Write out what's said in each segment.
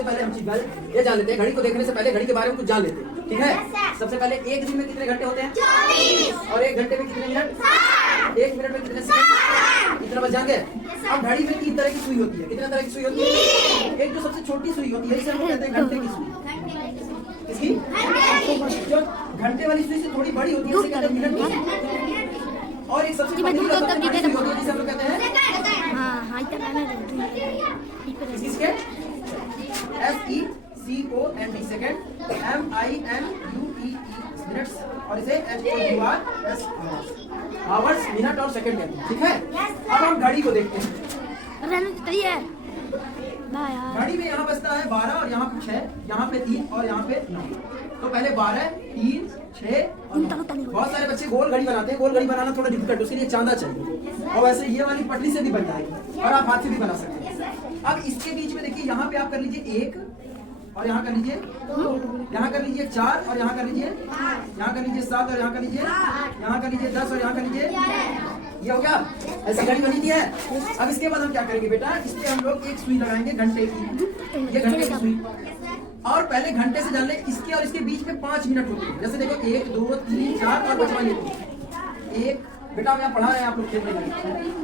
सबसे पहले हम चीज ये जान लेते हैं, घड़ी को देखने से पहले घड़ी के बारे में कुछ जान लेते हैं, ठीक है। सबसे पहले एक दिन में कितने घंटे होते हैं? 24। और एक घंटे में कितने मिनट? 7। एक मिनट में कितने सेकंड? इतना बस जान गए। अब घड़ी में 3 तरह की सुई होती है। कितने तरह की सुई होती है? एक जो सबसे छोटी सुई होती है इसे हम कहते हैं घंटे की सुई। इसकी जो घंटे वाली सुई से थोड़ी बड़ी होती है उसे कहते हैं मिनट की सुई। और एक सबसे बड़ी सुई होती है जिसे हम लोग कहते हैं इसके SECOND सेकंड, MINUTE मिनट्स और इसे HOURS आवर्स, मिनट और सेकंड कहते हैं, ठीक है। अब हम घड़ी को देखते हैं। घड़ी में यहाँ बजता है 12 और यहाँ पे 6, यहाँ पे 3 और यहाँ पे 9। तो पहले 12, 3, 6 और 9। बहुत सारे बच्चे गोल घड़ी बनाते हैं। गोल घड़ी बनाना थोड़ा डिफिकल्ट, उसके लिए चांदा चाहिए। और वैसे ये वाली पटरी से भी बन जाएगी और आप हाथ से भी बना सकते हैं। अब इसके बीच में देखिए, यहाँ पे आप कर लीजिए 1 और यहाँ कर लीजिए 2, यहाँ कर लीजिए 4 और यहाँ कर लीजिए, यहाँ कर लीजिए 7 और यहाँ कर लीजिए, यहाँ कर लीजिए 10 और यहाँ कर लीजिए। ये हो गया, ऐसी घड़ी बनी थी है। अब इसके बाद हम क्या करेंगे बेटा, इस पे हम लोग एक सुई लगाएंगे घंटे की। ये घंटे की सुई, और पहले घंटे से जान ले इसके और इसके बीच में 5 मिनट होते हैं। जैसे देखो 1, 2, 3, 4 और बचवा ये 1। बेटा हम यहाँ पढ़ा रहे हैं, आप लोग खेलने लगे,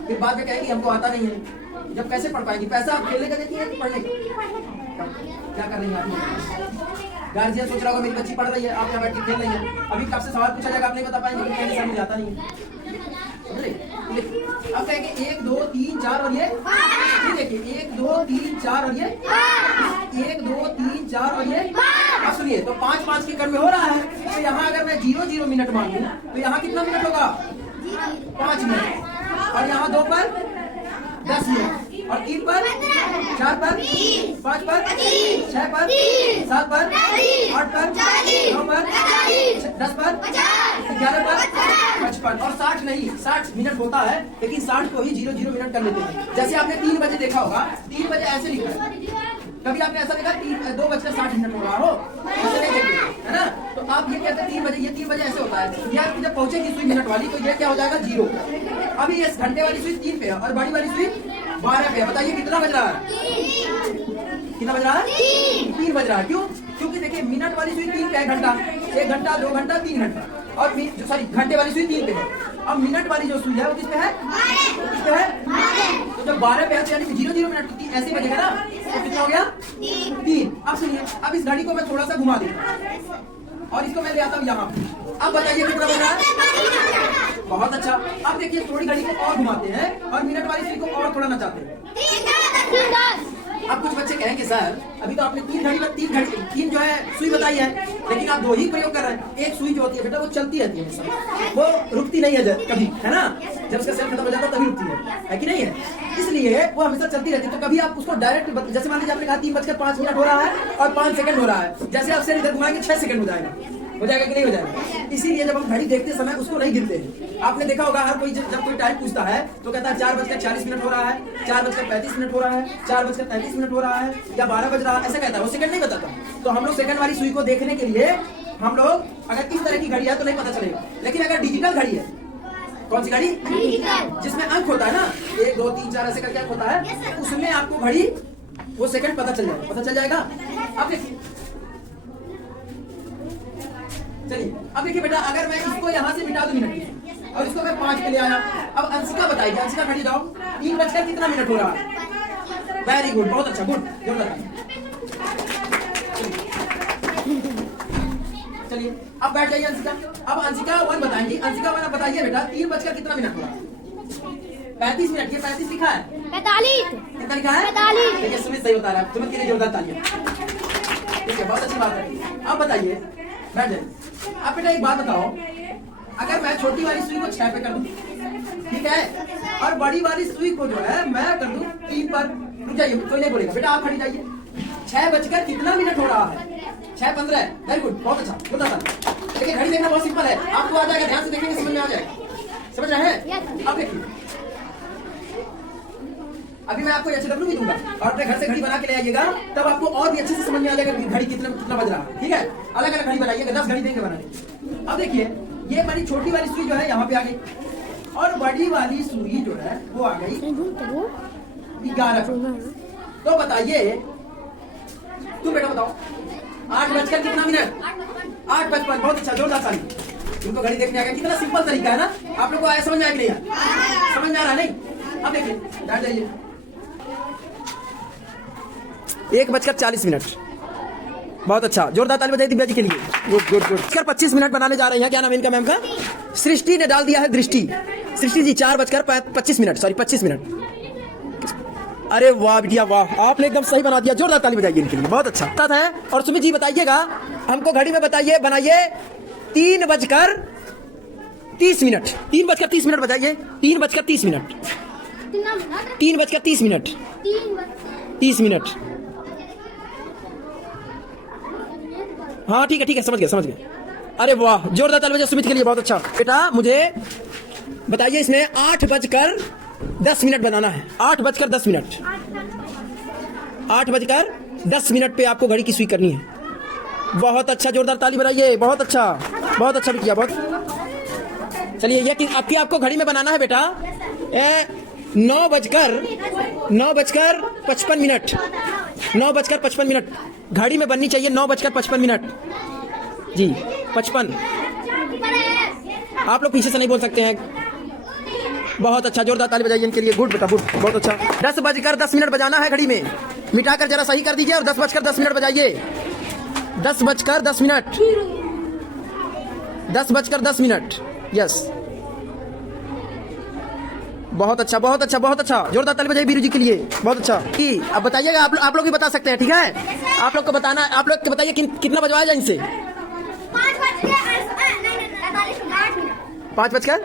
फिर बाद में कहेंगे हमको आता नहीं है। जब कैसे पढ़ पाएंगे? पैसा आप खेलने का देती है कि पढ़ने का? क्या कर रही है आप? गार्जियन सोच रहा होगा मेरी बच्ची पढ़ रही है, आप यहाँ बैठ के खेल रही है। अभी आपसे सवाल पूछा जाएगा, आप नहीं बता पाएंगे, कहने समझ आता नहीं है। अब कहेंगे 1, 2, 3, 4 और ये देखिए 1, 2, 3, 4 और ये 1, 2, 3, 4 और ये। अब सुनिए, तो 5 के क्रम में हो रहा है। तो यहाँ अगर मैं 0 मिनट मांगू तो यहाँ कितना मिनट होगा? 5 मिनट। और यहाँ 2 पर 10 मिनट, और 3 पर, 4 पर, 5 पर, 6 पर, 7 पर, 8 पर, 9 पर, 10 पर, 11 पर, 55 और 60 नहीं, 60 मिनट होता है, लेकिन 60 को ही 0 मिनट कर लेते हैं। जैसे आपने 3 बजे देखा होगा, 3 बजे ऐसे लिखा है। कभी आपने ऐसा देखा 2:60 हो रहा हो? ऐसे नहीं देखते, है ना? तो आप ये कहते हैं 3 बजे, ये 3 बजे ऐसे होता है। यार जब पहुंचेगी सुई मिनट वाली तो ये क्या हो जाएगा? 0। अभी ये घंटे वाली सुई 3 पे है और बड़ी वाली सुई 12 पे है। बताइए कितना बज रहा है? कितना बज रहा है? 3 बज रहा है। क्यों? क्योंकि देखिए मिनट वाली सुई 3 पे है, घंटा 1 घंटा 2 घंटा 3 घंटा, और सॉरी घंटे वाली सुई 3 पे है। अब मिनट वाली जो सुई है वो किस पे है? किस पे है? तो जब 12 पे है तो यानी 0 मिनट ऐसे बजेगा ना, तो कितना हो गया? 3। अब सुनिए, अब इस घड़ी को मैं थोड़ा सा घुमा देता और इसको मैं ले आता हूँ यहाँ। अब बताइए कितना बज रहा है? बहुत अच्छा। अब देखिए थोड़ी घड़ी को और घुमाते हैं और मिनट वाली सुई को और थोड़ा नचाते हैं। अब कुछ बच्चे कहेंगे सर अभी तो आपने 3 जो है सुई बताई है, लेकिन आप 2 ही प्रयोग कर रहे हैं। एक सुई जो होती है बेटा वो चलती रहती है, वो रुकती नहीं है कभी, है ना? जब उसका सेल खत्म हो जाता है तभी रुकती है कि नहीं है? इसलिए वो हमेशा चलती रहती है। तो कभी आप उसको डायरेक्ट, जैसे मान लीजिए आपने कहा 3:05 हो रहा है और 5 सेकंड हो रहा है, जैसे आप सेल इधर घुमाएंगे 6 सेकंड हो जाएगा कि नहीं हो जाएगा? इसीलिए जब हम घड़ी देखते समय उसको नहीं गिनते हैं। आपने देखा होगा हर कोई जब कोई टाइम पूछता है तो कहता है 4:40 हो रहा है, 4:35 हो रहा है, 4:33 हो रहा है, या 12 बज रहा है, ऐसा कहता है। वो सेकंड नहीं बताता। तो हम लोग सेकंड वाली सुई को देखने के लिए हम लोग अगर इस तरह की घड़ी है तो नहीं पता चलेगा, लेकिन अगर डिजिटल घड़ी है, कौन सी घड़ी? जिसमें अंक होता है ना, 1, 2, 3, 4 ऐसे करके अंक होता है, उसमें आपको घड़ी वो सेकंड पता चल जाएगा। अब देखिए, चलिए अब देखिए बेटा, अगर मैं इसको यहाँ से मिटा दूं मिनट और इसको मैं 5 पे ले आया। अब अंशिका बताइए, अंशिका खड़ी जाओ, 3 बजकर कितना मिनट हो रहा है? वेरी गुड, बहुत अच्छा, गुड। चलिए अब बैठ जाइए अंशिका। अब अंशिका 1 बताएंगी। अंशिका 1 बताइए बेटा, 3 बजकर कितना मिनट हो रहा है? 35 मिनट। ये 35 लिखा है? 45। कितना लिखा है? 45। देखिए सुमित सही होता है, सुमित के लिए जोरदार तालियां। ठीक है, बहुत अच्छी बात है। अब बताइए, बैठ जाइए। अब बेटा एक बात बताओ, अगर मैं छोटी वाली सुई को 6 पे कर दूं, ठीक है, और बड़ी वाली सुई को जो है मैं कर दूं 3 पर, रुक जाइए, कोई नहीं बोलेगा बेटा, आप खड़ी जाइए। 6 बजकर कितना मिनट हो रहा है? 6:15। वेरी गुड, बहुत अच्छा, बता था। देखिए घड़ी देखना बहुत सिंपल है, आपको आ जाएगा, ध्यान से देखेंगे समझ में आ जाएगा। समझ रहे हैं? अब देखिए, अभी मैं आपको HW भी दूंगा और अपने घर से घड़ी बना के ले आइएगा, तब आपको और भी अच्छे से समझ में आ जाएगा घड़ी कितना बज रहा है। ठीक है, अलग अलग घड़ी बनाइएगा, 10 घड़ी देंगे बनाने। अब देखिए, ये हमारी छोटी वाली सुई जो है यहाँ पे आ गई, और बड़ी वाली सुई जो है वो आ गई 11। तो बताइए तुम बेटा बताओ 8 बजकर कितना मिनट 8:55। बहुत अच्छा, जोरदार ताली। तुमको घड़ी देखने आ गया। कितना सिंपल तरीका है ना। आप लोग को आया समझ में आया कि नहीं आया? समझ में आ रहा है नहीं? अब देखिए बैठ जाइए। 1:40। बहुत अच्छा, जोरदार ताली बजाइए दिव्या जी के लिए। Good good good. 25 बनाने जा रहे हैं। क्या नाम है इनका मैम का? सृष्टि ने डाल दिया है दृष्टि। Srishti ji 4:25, sorry 25 minute. अरे वाह बिटिया वाह, आपने एकदम सही बना दिया। जोरदार ताली बजाइए इनके लिए। बहुत अच्छा है। और सुमित जी बताइएगा हमको घड़ी में बताइए, बनाइए 3:30। 3:30 बजाइए। 3:30। 3:30। 30 हाँ ठीक है, समझ गए। अरे वाह, जोरदार ताली बजाइए सुमित के लिए। बहुत अच्छा बेटा। मुझे बताइए इसमें 8:10 बनाना है। 8:10। 8:10 पे आपको घड़ी की सुई करनी है। बहुत अच्छा, जोरदार ताली बजाइए। बहुत अच्छा बिटिया, बहुत। चलिए ये कि आपको घड़ी में बनाना है बेटा 9:55। 9:55 घड़ी में बननी चाहिए। 9:55 जी 55। आप लोग पीछे से नहीं बोल सकते हैं। बहुत अच्छा, जोरदार ताली बजाइए इनके लिए। गुड बेटा गुड, बहुत अच्छा। 10:10 बजाना है घड़ी में। मिटाकर जरा सही कर दीजिए और 10:10 बजाइए। 10:10। 10:10। यस, बहुत अच्छा। जोरदार ताली बजाइए बीरू जी के लिए। बहुत अच्छा। कि अब बताइएगा, आप लोग भी बता सकते हैं, ठीक है? आप लोग को बताना, आप लोग बताइए कितना बजवाया जाए इनसे। 5:45।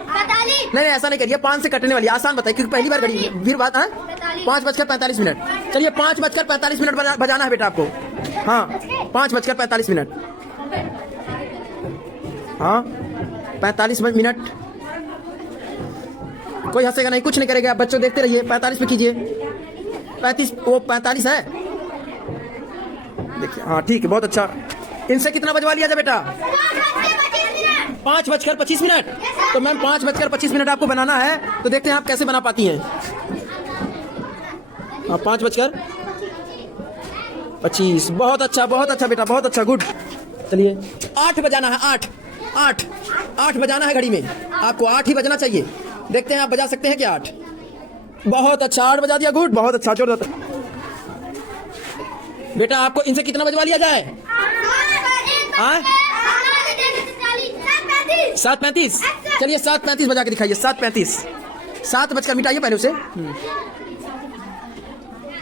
नहीं ऐसा नहीं करिए, 5 से कटने वाली आसान बताइए, क्योंकि पहली बार घड़ी फिर बात है। 5:45। चलिए 5:45 बजाना है बेटा आपको। हाँ 5:45। हाँ 45 कोई हंसेगा नहीं, कुछ नहीं करेगा। बच्चों देखते रहिए। 45 पे कीजिए। 35 वो 45 है। देखिए हाँ ठीक है, बहुत अच्छा। इनसे कितना बजवा लिया जाए बेटा? 5:25। तो मैम 5:25 आपको बनाना है। तो देखते हैं आप कैसे बना पाती हैं। 5:25। बहुत अच्छा बेटा, बहुत अच्छा, गुड। चलिए 8 बजाना है। 8 बजाना है घड़ी में। आपको 8 ही बजना चाहिए। देखते हैं आप बजा सकते हैं क्या 8? बहुत अच्छा, 8 बजा दिया। गुड, बहुत अच्छा, जोरदार। बेटा आपको इनसे कितना बजवा लिया जाए? 7:35। चलिए 7:35 बजा के दिखाइए। 7:35। 7 बजकर मिटाइए पहले उसे।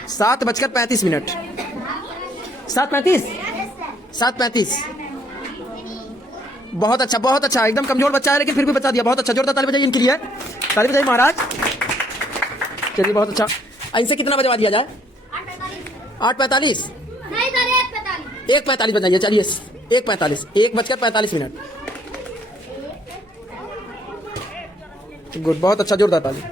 7:35। 7:35। बहुत अच्छा। एकदम कमजोर बच्चा है लेकिन फिर भी बचा दिया। बहुत अच्छा, जोरदार ताली बजाइए इनके लिए। ताली बजाइए महाराज। चलिए बहुत अच्छा। इनसे कितना बजवा दिया जाए? 8:45। 1:45 बजाइए। चलिए 1:45। 1:45। गुड, बहुत अच्छा, जोरदार ताली।